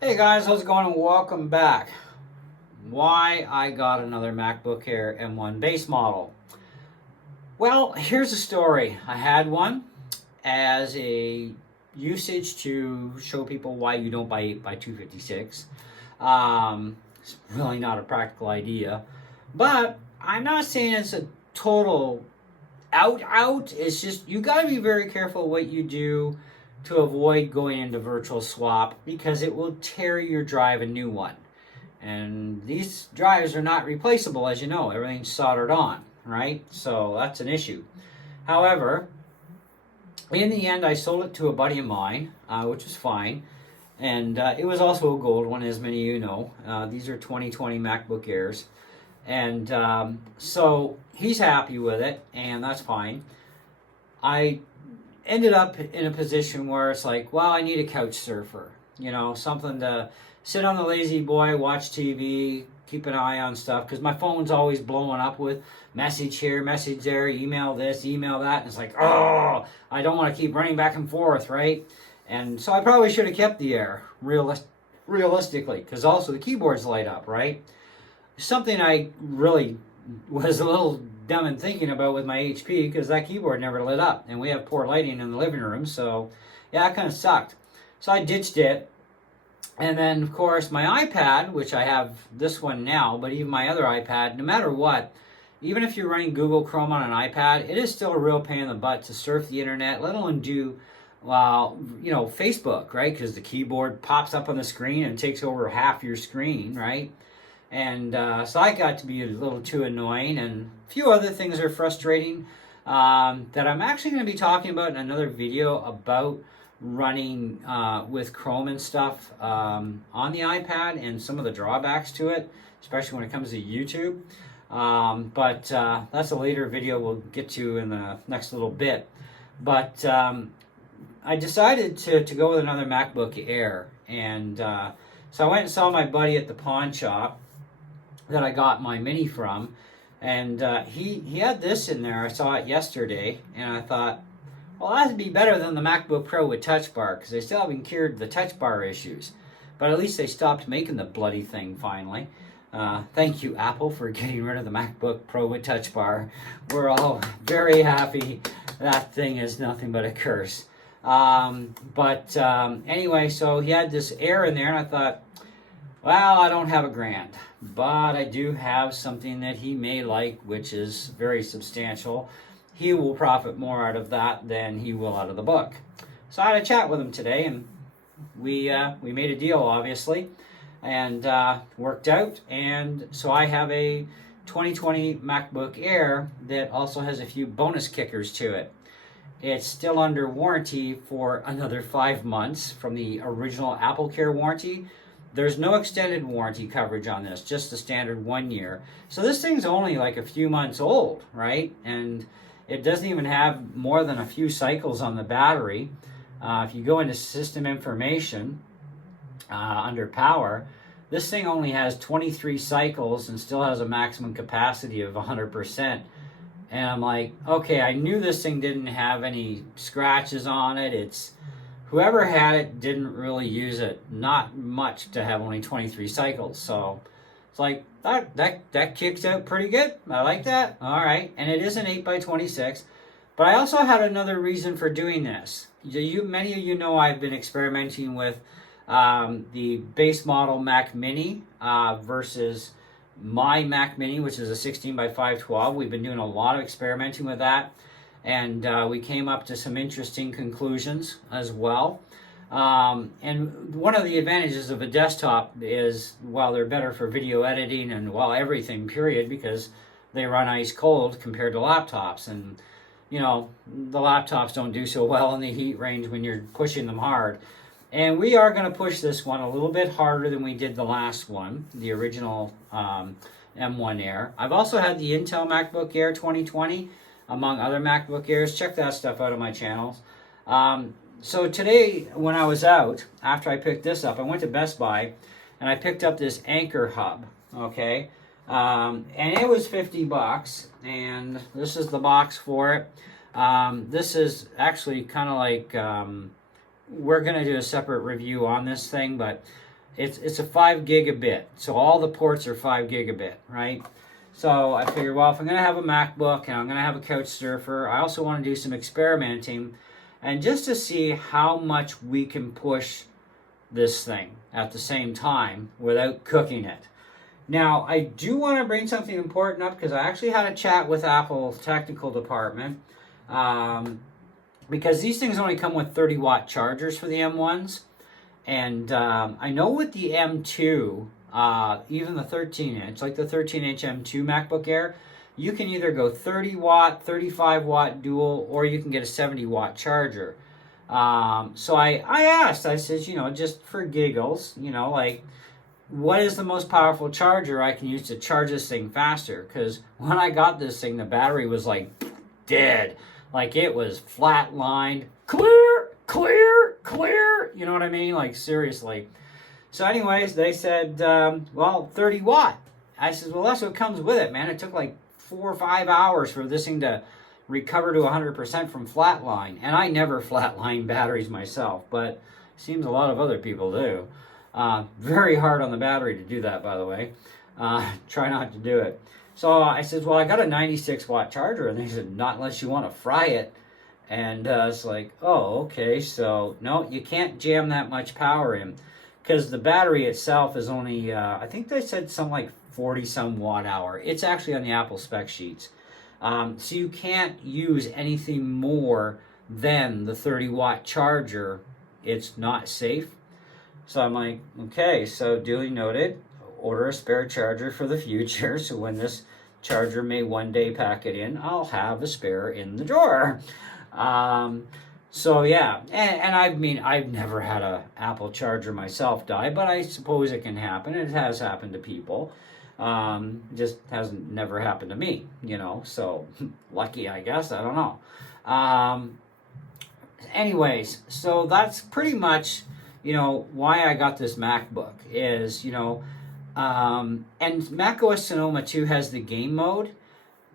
Hey guys, how's it going and welcome back. Why I got another MacBook Air M1 base model. Well, here's the story. I had one as a usage to show people why you don't buy 8 by 256. It's really not a practical idea. But I'm not saying it's a total out. It's just you got to be very careful what you do to avoid going into virtual swap because it will tear your drive a new one. And these drives are not replaceable, as you know. Everything's soldered on, right? So that's an issue. However, in the end, I sold it to a buddy of mine, which was fine. And it was also a gold one, as many of you know. These are 2020 MacBook Airs. And so he's happy with it, and that's fine. I ended up in a position where it's like, well, I need a couch surfer, something to sit on the lazy boy, watch TV, keep an eye on stuff, because my phone's always blowing up with message here, message there, email this, email that, and it's like, oh, I don't want to keep running back and forth, right? And so I probably should have kept the Air, realistically, because also the keyboards light up, right? Something I really was a little dumb in thinking about with my HP because that keyboard never lit up and we have poor lighting in the living room, so yeah, that kind of sucked. So I ditched it, and then of course my iPad, which I have this one now, but even my other iPad, no matter what, even if you're running Google Chrome on an iPad, it is still a real pain in the butt to surf the internet, let alone do Facebook, right? Because the keyboard pops up on the screen and takes over half your screen, right? And so I got to be a little too annoying, and a few other things are frustrating that I'm actually going to be talking about in another video about running with Chrome and stuff on the iPad and some of the drawbacks to it, especially when it comes to YouTube. But that's a later video we'll get to in the next little bit. But I decided to go with another MacBook Air, and so I went and saw my buddy at the pawn shop that I got my Mini from, and he had this in there. I saw it yesterday, and I thought, well, that'd be better than the MacBook Pro with Touch Bar, because they still haven't cured the Touch Bar issues. But at least they stopped making the bloody thing finally. Thank you, Apple, for getting rid of the MacBook Pro with Touch Bar. We're all very happy. That thing is nothing but a curse. Anyway, so he had this Air in there, and I thought, well, I don't have a grand, but I do have something that he may like, which is very substantial. He will profit more out of that than he will out of the book. So I had a chat with him today, and we made a deal, obviously, and worked out. And so I have a 2020 MacBook Air that also has a few bonus kickers to it. It's still under warranty for another 5 months from the original Apple Care warranty. There's no extended warranty coverage on this, just the standard 1 year. So this thing's only like a few months old, right? And it doesn't even have more than a few cycles on the battery. If you go into system information under power, this thing only has 23 cycles and still has a maximum capacity of 100%. And I'm like, okay, I knew this thing didn't have any scratches on it. Whoever had it didn't really use it, not much to have only 23 cycles. So it's like, that kicks out pretty good. I like that. All right. And it is an 8 by 26. But I also had another reason for doing this. Many of you know I've been experimenting with the base model Mac Mini versus my Mac Mini, which is a 16 by 512. We've been doing a lot of experimenting with that. And we came up to some interesting conclusions as well. And one of the advantages of a desktop is, well, they're better for video editing and, well, everything, period, because they run ice cold compared to laptops. And, the laptops don't do so well in the heat range when you're pushing them hard. And we are going to push this one a little bit harder than we did the last one, the original M1 Air. I've also had the Intel MacBook Air 2020, among other MacBook Airs. Check that stuff out on my channels. So today, when I was out, after I picked this up, I went to Best Buy, and I picked up this Anchor hub, okay? And it was 50 bucks, and this is the box for it. This is actually kind of like, we're going to do a separate review on this thing, but it's a 5 gigabit, so all the ports are 5 gigabit, right? So I figured, well, if I'm going to have a MacBook and I'm going to have a couch surfer, I also want to do some experimenting, and just to see how much we can push this thing at the same time without cooking it. Now, I do want to bring something important up, because I actually had a chat with Apple's technical department, because these things only come with 30-watt chargers for the M1s. And I know with the M2, even the 13-inch, like the 13-inch M2 MacBook Air, you can either go 30-watt, 35-watt dual, or you can get a 70-watt charger. So I asked, I said, just for giggles, like, what is the most powerful charger I can use to charge this thing faster? Because when I got this thing, the battery was like dead. Like, it was flatlined, clear, you know what I mean? Like, seriously. So anyways, they said, well, 30 watt. I said, well, that's what comes with it, man. It took like 4 or 5 hours for this thing to recover to 100% from flatline. And I never flatline batteries myself, but seems a lot of other people do. Very hard on the battery to do that, by the way. Try not to do it. So I said, well, I got a 96-watt charger. And they said, not unless you want to fry it. And it's like, oh, okay. So, no, you can't jam that much power in. Because the battery itself is only, I think they said something like 40-some watt hour. It's actually on the Apple spec sheets. So you can't use anything more than the 30-watt charger. It's not safe. So I'm like, okay, so duly noted, order a spare charger for the future. So when this charger may one day pack it in, I'll have a spare in the drawer. So yeah, and I mean, I've never had a Apple charger myself die, but I suppose it can happen. It has happened to people. Just hasn't never happened to me, so lucky, I guess. I don't know. Anyways, so that's pretty much, why I got this MacBook is, and macOS Sonoma 2 has the game mode.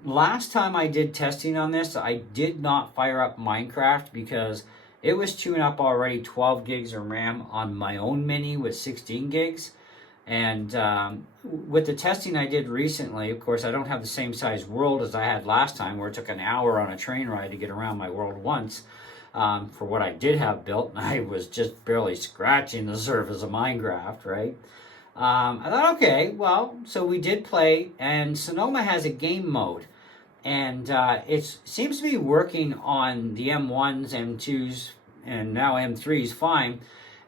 Last time I did testing on this, I did not fire up Minecraft because it was chewing up already 12 gigs of RAM on my own mini with 16 gigs. And with the testing I did recently, of course, I don't have the same size world as I had last time, where it took an hour on a train ride to get around my world once. For what I did have built, and I was just barely scratching the surface of Minecraft, right? I thought, okay, well, so we did play, and Sonoma has a game mode. And it seems to be working on the M1s, M2s, and now M3s fine.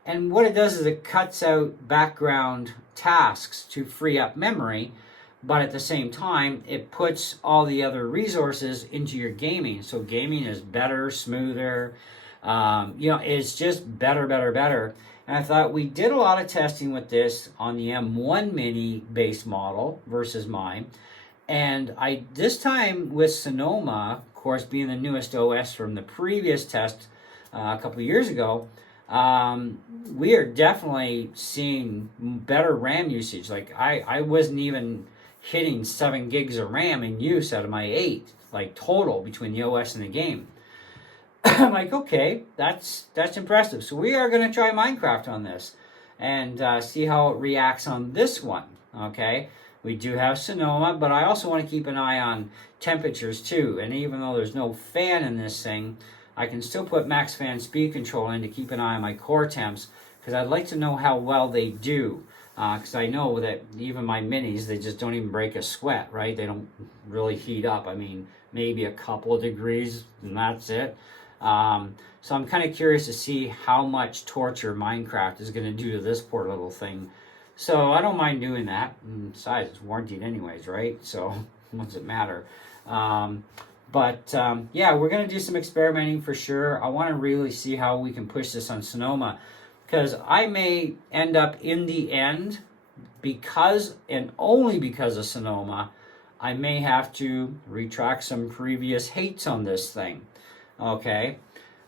And what it does is it cuts out background tasks to free up memory, but at the same time, it puts all the other resources into your gaming. So gaming is better, smoother, it's just better. And I thought we did a lot of testing with this on the M1 mini base model versus mine. And this time with Sonoma, of course, being the newest OS from the previous test a couple of years ago, we are definitely seeing better RAM usage. Like I wasn't even hitting 7 gigs of RAM in use out of my 8, like total between the OS and the game. I'm like, okay, that's impressive. So we are going to try Minecraft on this and see how it reacts on this one. Okay, we do have Sonoma, but I also want to keep an eye on temperatures too. And even though there's no fan in this thing, I can still put max fan speed control in to keep an eye on my core temps, because I'd like to know how well they do. Because I know that even my minis, they just don't even break a sweat, right? They don't really heat up. I mean, maybe a couple of degrees and that's it. So I'm kind of curious to see how much torture Minecraft is going to do to this poor little thing. So I don't mind doing that. And besides, it's warranted anyways, right? So what does it matter? Yeah, we're going to do some experimenting for sure. I want to really see how we can push this on Sonoma, because I may end up in the end, because and only because of Sonoma, I may have to retract some previous hates on this thing. Okay,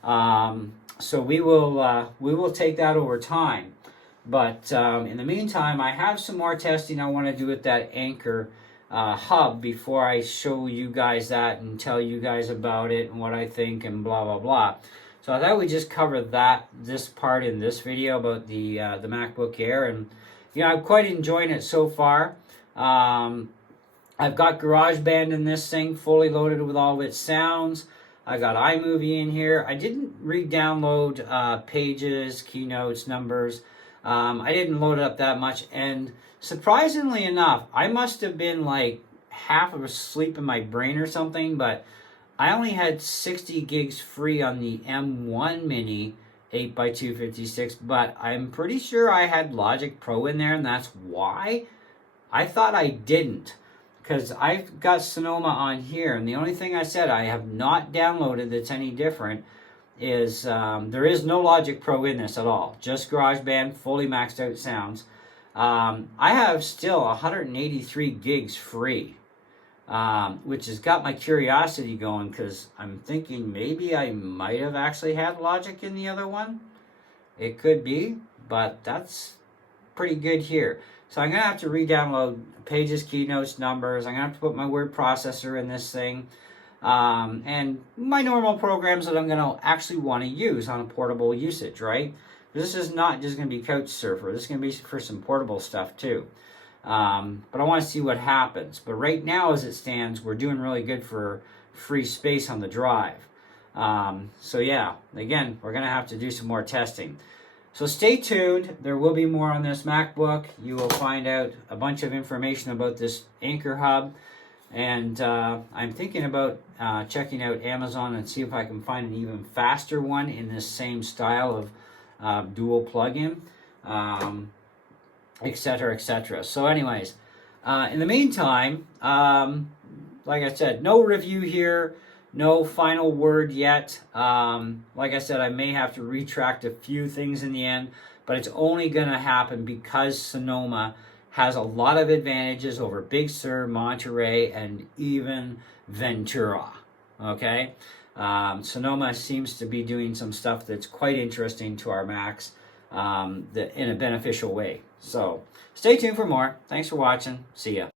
so we will take that over time. But in the meantime, I have some more testing I want to do with that Anchor hub before I show you guys that and tell you guys about it and what I think and blah blah blah. So I thought we'd just cover this part in this video about the MacBook Air, and I'm quite enjoying it so far. I've got GarageBand in this thing, fully loaded with all of its sounds. I got iMovie in here. I didn't re-download Pages, Keynotes, Numbers. I didn't load it up that much, and surprisingly enough, I must have been like half of asleep in my brain or something, but I only had 60 gigs free on the M1 Mini 8x256, but I'm pretty sure I had Logic Pro in there, and that's why. I thought I didn't, because I've got Sonoma on here, and the only thing I said I have not downloaded that's any different is there is no Logic Pro in this at all, just GarageBand, fully maxed out sounds. I have still 183 gigs free, which has got my curiosity going, because I'm thinking maybe I might have actually had Logic in the other one. It could be, but that's pretty good here. So I'm going to have to re-download Pages, Keynotes, Numbers. I'm going to have to put my word processor in this thing. And my normal programs that I'm going to actually want to use on a portable usage, right? This is not just going to be couch surfer. This is going to be for some portable stuff too. But I want to see what happens. But right now, as it stands, we're doing really good for free space on the drive. So yeah, again, we're going to have to do some more testing. So stay tuned. There will be more on this MacBook. You will find out a bunch of information about this Anchor Hub. And I'm thinking about checking out Amazon and see if I can find an even faster one in this same style of dual plug-in, etc., etc. So anyways, in the meantime, like I said, no review here, no final word yet. Like I said, I may have to retract a few things in the end, but it's only going to happen because Sonoma has a lot of advantages over Big Sur, Monterey, and even Ventura. Okay? Sonoma seems to be doing some stuff that's quite interesting to our Macs in a beneficial way. So stay tuned for more. Thanks for watching. See ya.